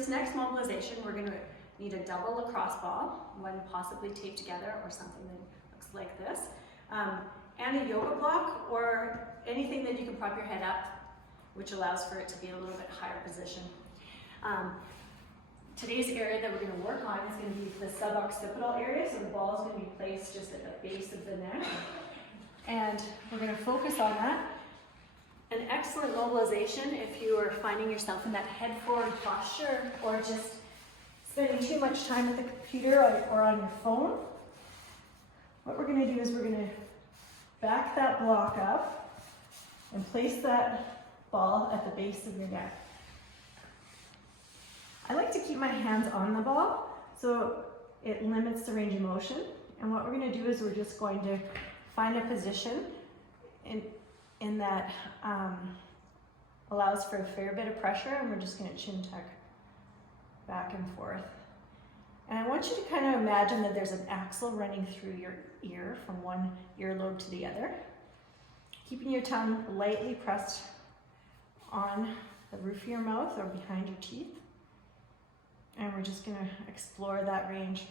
this next mobilization, we're going to need a double lacrosse ball, one possibly taped together or something that looks like this, and a yoga block or anything that you can prop your head up, which allows for it to be a little bit higher position. Today's area that we're going to work on is going to be the suboccipital area, so the ball is going to be placed just at the base of the neck, and we're going to focus on that. An excellent mobilization if you are finding yourself in that head forward posture or just spending too much time at the computer or on your phone. What we're going to do is we're going to back that block up and place that ball at the base of your neck. I like to keep my hands on the ball so it limits the range of motion. And what we're going to do is we're just going to find a position in that allows for a fair bit of pressure, and we're just going to chin tuck back and forth. And I want you to kind of imagine that there's an axle running through your ear from one earlobe to the other, keeping your tongue lightly pressed on the roof of your mouth or behind your teeth. And we're just going to explore that range,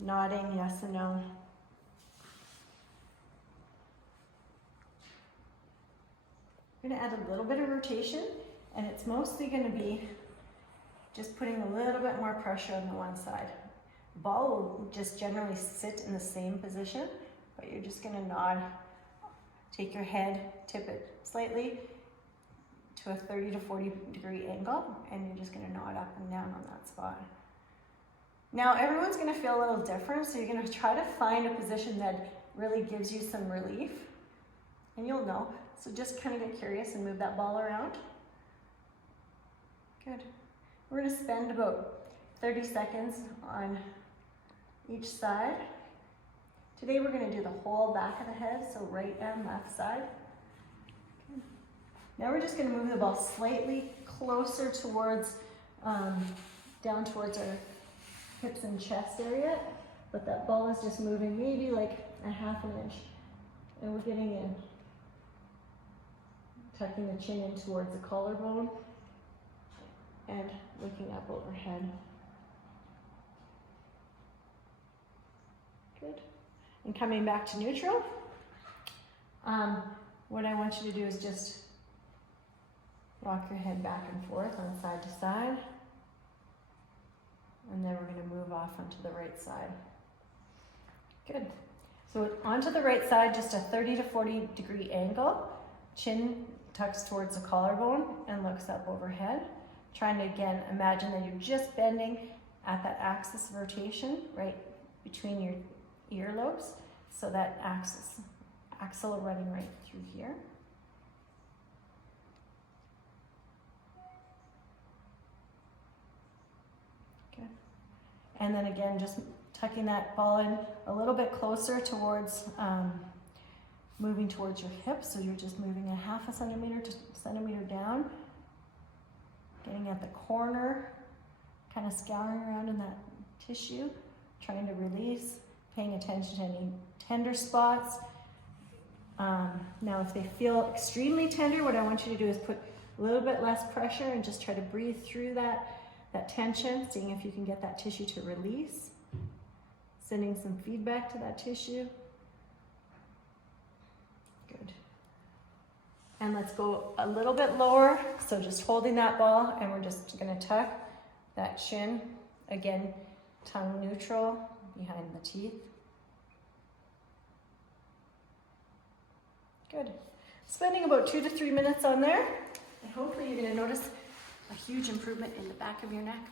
nodding yes and no. We're going to add a little bit of rotation, and it's mostly going to be just putting a little bit more pressure on the one side. The ball will just generally sit in the same position, but you're just going to nod, take your head, tip it slightly to a 30 to 40 degree angle, and you're just going to nod up and down on that spot. Now everyone's going to feel a little different, so you're going to try to find a position that really gives you some relief, and you'll know. So just kind of get curious and move that ball around. Good. We're going to spend about 30 seconds on each side. Today we're going to do the whole back of the head, so right and left side. Good. Now we're just going to move the ball slightly closer towards, down towards our hips and chest area, but that ball is just moving maybe like a ½ inch, and we're getting in. Tucking the chin in towards the collarbone and looking up overhead. Good. And coming back to neutral. What I want you to do is just rock your head back and forth on side to side. And then we're going to move off onto the right side. Good. So onto the right side, just a 30 to 40 degree angle. Chin tucks towards the collarbone and looks up overhead. Trying to, again, imagine that you're just bending at that axis of rotation right between your earlobes, so that axle running right through here. Good. And then again, just tucking that ball in a little bit closer towards moving towards your hips, so you're just moving a ½ centimeter to centimeter down, getting at the corner, kind of scouring around in that tissue, trying to release, paying attention to any tender spots. Now if they feel extremely tender, what I want you to do is put a little bit less pressure and just try to breathe through that tension, seeing if you can get that tissue to release, sending some feedback to that tissue. Good. And let's go a little bit lower. So just holding that ball, and we're just going to tuck that chin. Again, tongue neutral behind the teeth. Good. Spending about 2 to 3 minutes on there. And hopefully you're going to notice a huge improvement in the back of your neck.